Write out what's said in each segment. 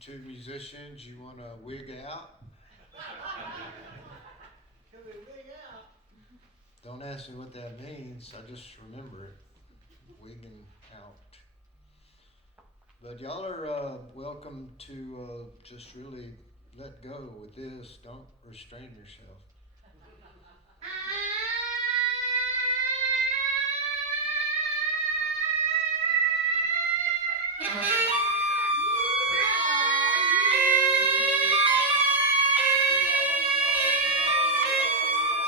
two musicians, you want to wig out? Can we wig out? Don't ask me what that means. I just remember it. Wigging out. But y'all are welcome to just really let go with this. Don't restrain yourself.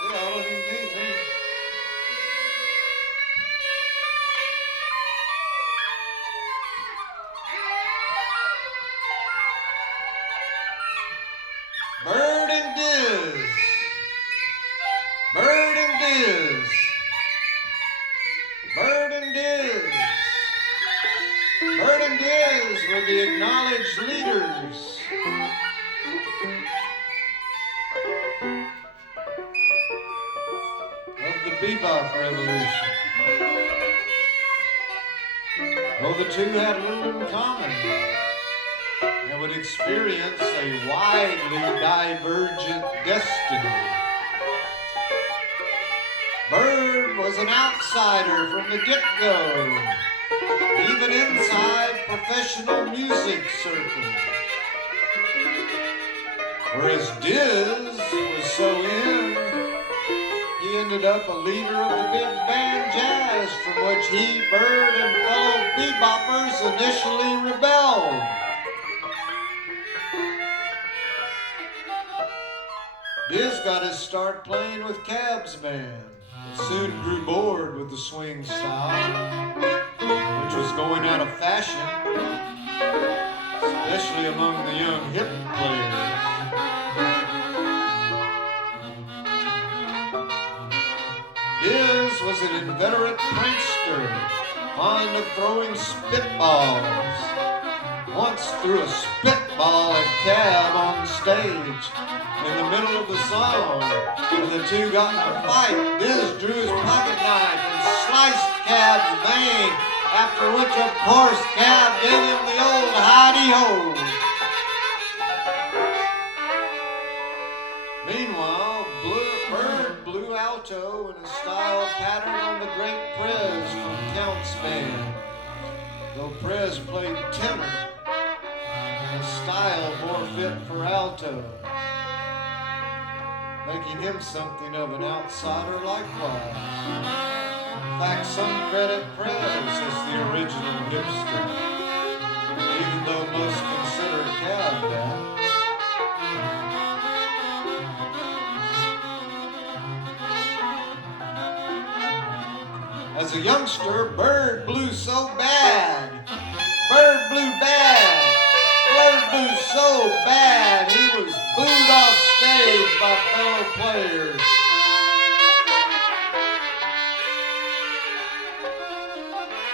See, I don't even need me. Bird and Diz. Bird and Diz. Bird and Diz. Bird and Diz were the acknowledged leaders of the bebop revolution. Though the two had little in common, and would experience a widely divergent destiny. Bird was an outsider from the get-go, even inside professional music circles. Whereas Diz was so in, he ended up a leader of the big band jazz, from which he, Bird, and fellow beboppers initially rebelled. Diz got his start playing with Cab's band, but soon grew bored with the swing style, which was going out of fashion, especially among the young hip players. Diz was an inveterate prankster, fond of throwing spitballs. Once threw a spitball at Cab on stage in the middle of the song. When the two got in a fight, Diz drew his pocket knife and sliced Cab's vein, after which, of course, Cab gave him the old hidey-ho. Meanwhile, Bird blew alto in a style patterned on the great Prez from Count's band, though Prez played tenor, a style more fit for alto, making him something of an outsider likewise. In fact, some credit Prez as the original hipster, even though most consider Cab that. As a youngster, Bird blew so bad. Bird blew bad. Bird blew so bad he was booed off stage by fellow players.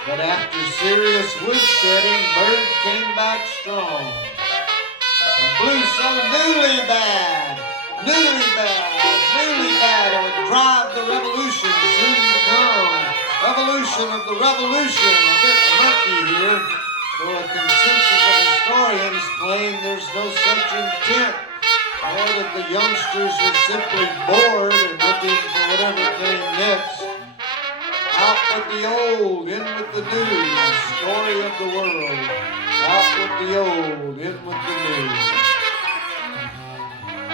But after serious woodshedding, Bird came back strong and blew so newly bad, it would drive the revolution soon to come. Evolution of the revolution, a bit murky here, though a consensus of historians claim there's no such intent, or that the youngsters were simply bored and looking for whatever came next. Out with the old, in with the new, story of the world. Out with the old, in with the new.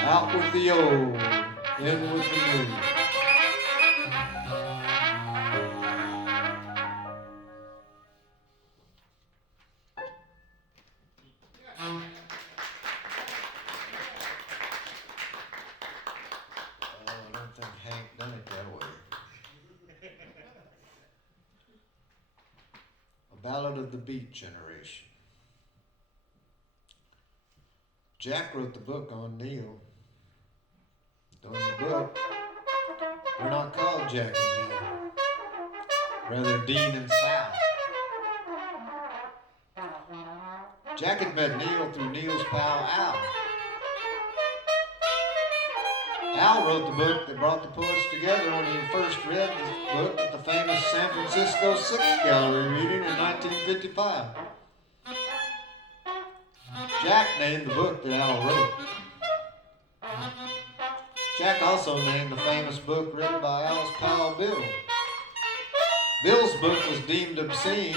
Out with the old, in with the new. Ballad of the Beat Generation. Jack wrote the book on Neil. Though in the book, they're not called Jack and Neil, rather Dean and Sal. Jack had met Neil through Neil's pal Al. Al wrote the book that brought the poets together when he first read the book at the famous San Francisco Sixth Gallery reading in 1955. Jack named the book that Al wrote. Jack also named the famous book written by Al's pal Bill. Bill's book was deemed obscene.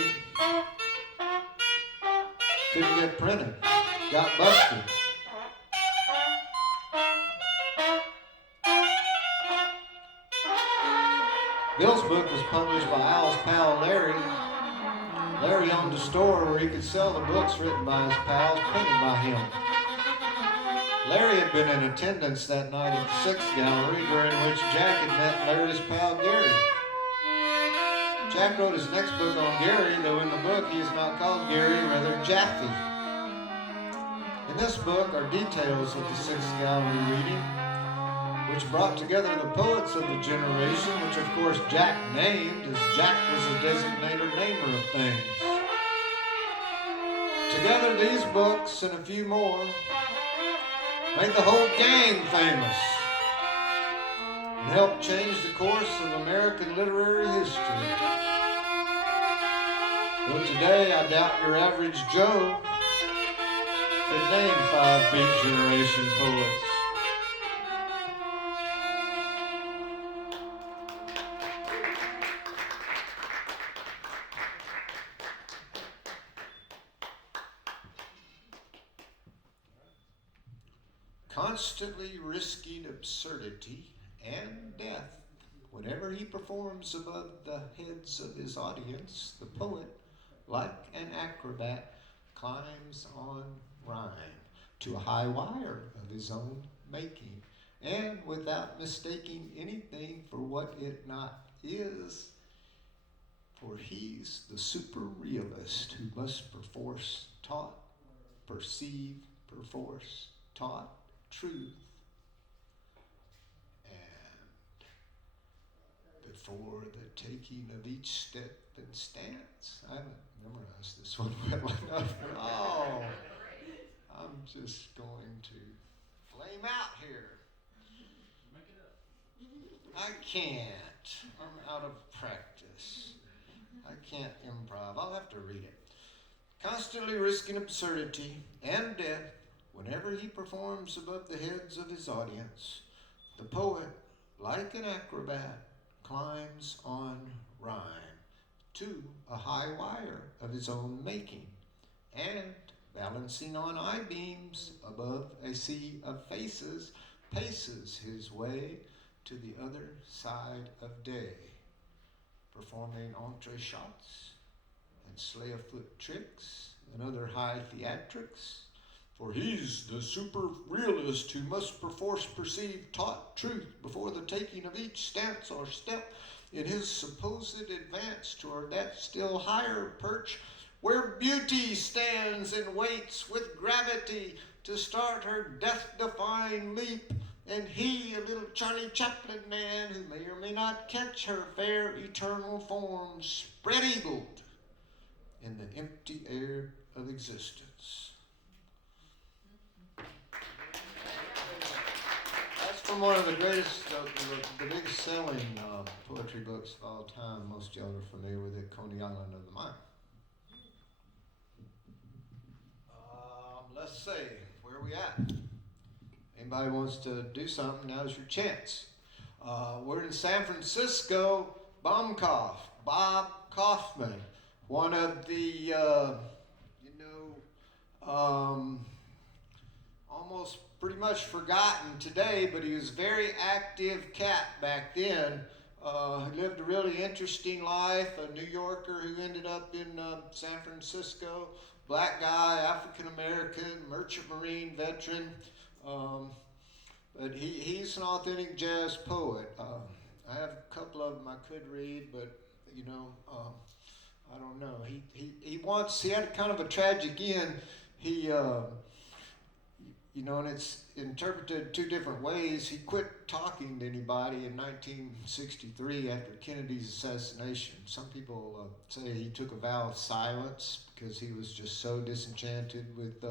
Couldn't get printed. Got busted. Bill's book was published by Al's pal Larry. Larry owned a store where he could sell the books written by his pals, printed by him. Larry had been in attendance that night at the Sixth Gallery, during which Jack had met Larry's pal Gary. Jack wrote his next book on Gary, though in the book he is not called Gary, rather Jaffe. In this book are details of the Sixth Gallery reading, which brought together the poets of the generation, which of course Jack named, as Jack was a designator namer of things. Together these books and a few more made the whole gang famous and helped change the course of American literary history. Though today I doubt your average Joe could name 5 Beat Generation poets. Constantly risking absurdity and death whenever he performs above the heads of his audience, the poet, like an acrobat, climbs on rhyme to a high wire of his own making, and without mistaking anything for what it not is, for he's the super realist who must perforce taught, perceive, perforce taught truth. And before the taking of each step and stance, I haven't memorized this one well enough. Oh, I'm just going to flame out here. I can't. I'm out of practice. I can't improv. I'll have to read it. Constantly risking absurdity and death whenever he performs above the heads of his audience, the poet, like an acrobat, climbs on rhyme to a high wire of his own making, and, balancing on I-beams above a sea of faces, paces his way to the other side of day, performing entree shots and slay-a-foot tricks and other high theatrics. For he's the super realist who must perforce perceive taught truth before the taking of each stance or step in his supposed advance toward that still higher perch where beauty stands and waits with gravity to start her death-defying leap, and he, a little Charlie Chaplin man who may or may not catch her fair eternal form, spread-eagled in the empty air of existence. From one of the greatest, the biggest selling poetry books of all time. Most y'all are familiar with it, Coney Island of the Mind. Let's see, where are we at? Anybody wants to do something, now's your chance. We're in San Francisco, Bob Kaufman, one of the, almost pretty much forgotten today, but he was a very active cat back then. He lived a really interesting life, a New Yorker who ended up in San Francisco, black guy, African-American, merchant marine veteran. But he's an authentic jazz poet. I have a couple of them I could read, but I don't know. He had kind of a tragic end. And it's interpreted 2 different ways. He quit talking to anybody in 1963 after Kennedy's assassination. Some people say he took a vow of silence because he was just so disenchanted with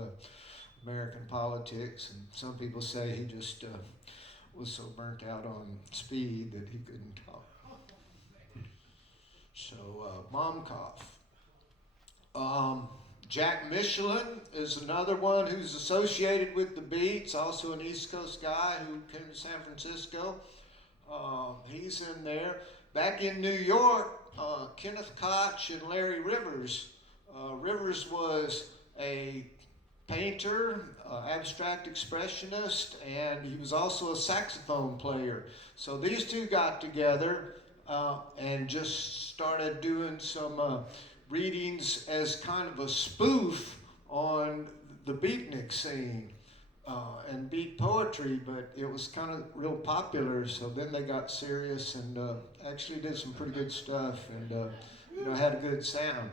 American politics, and some people say he just was so burnt out on speed that he couldn't talk. So, Momkoff. Jack Michelin is another one who's associated with the Beats, also an East Coast guy who came to San Francisco. He's in there. Back in New York, Kenneth Koch and Larry Rivers. Rivers was a painter, abstract expressionist, and he was also a saxophone player. So these two got together and just started doing some readings as kind of a spoof on the beatnik scene and beat poetry, but it was kind of real popular. So then they got serious and actually did some pretty good stuff and had a good sound.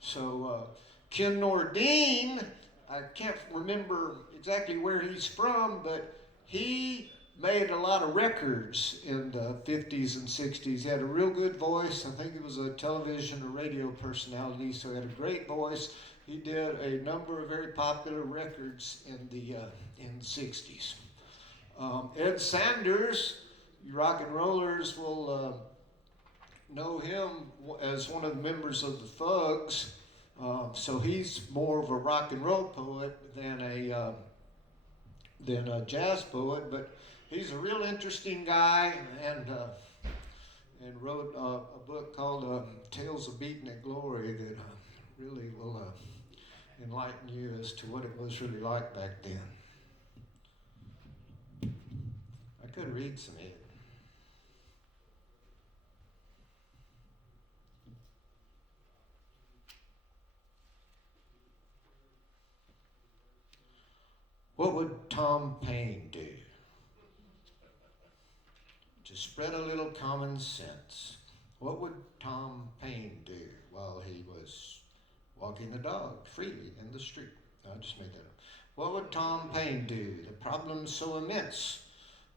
So Ken Nordine, I can't remember exactly where he's from, but he made a lot of records in the 50s and 60s. He had a real good voice. I think he was a television or radio personality, so he had a great voice. He did a number of very popular records in the 60s. Ed Sanders, you rock and rollers will know him as one of the members of the Thugs. So he's more of a rock and roll poet than a jazz poet, but he's a real interesting guy and wrote a book called Tales of Beatnik Glory that really will enlighten you as to what it was really like back then. I could read some of it. What would Tom Paine do? To spread a little common sense. What would Tom Paine do while he was walking the dog freely in the street? I just made that up. What would Tom Paine do? The problem's so immense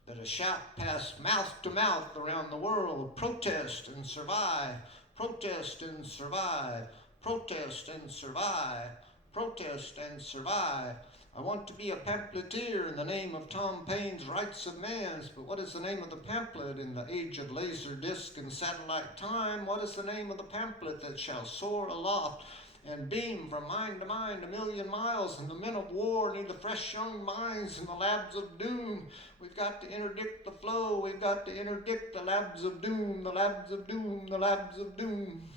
that a shout passed mouth to mouth around the world. Protest and survive. Protest and survive. Protest and survive. Protest and survive. I want to be a pamphleteer in the name of Tom Paine's Rights of Man. But what is the name of the pamphlet in the age of laser disc and satellite time? What is the name of the pamphlet that shall soar aloft and beam from mind to mind 1,000,000 miles? And the men of war need the fresh young minds in the labs of doom. We've got to interdict the flow. We've got to interdict the labs of doom, the labs of doom, the labs of doom.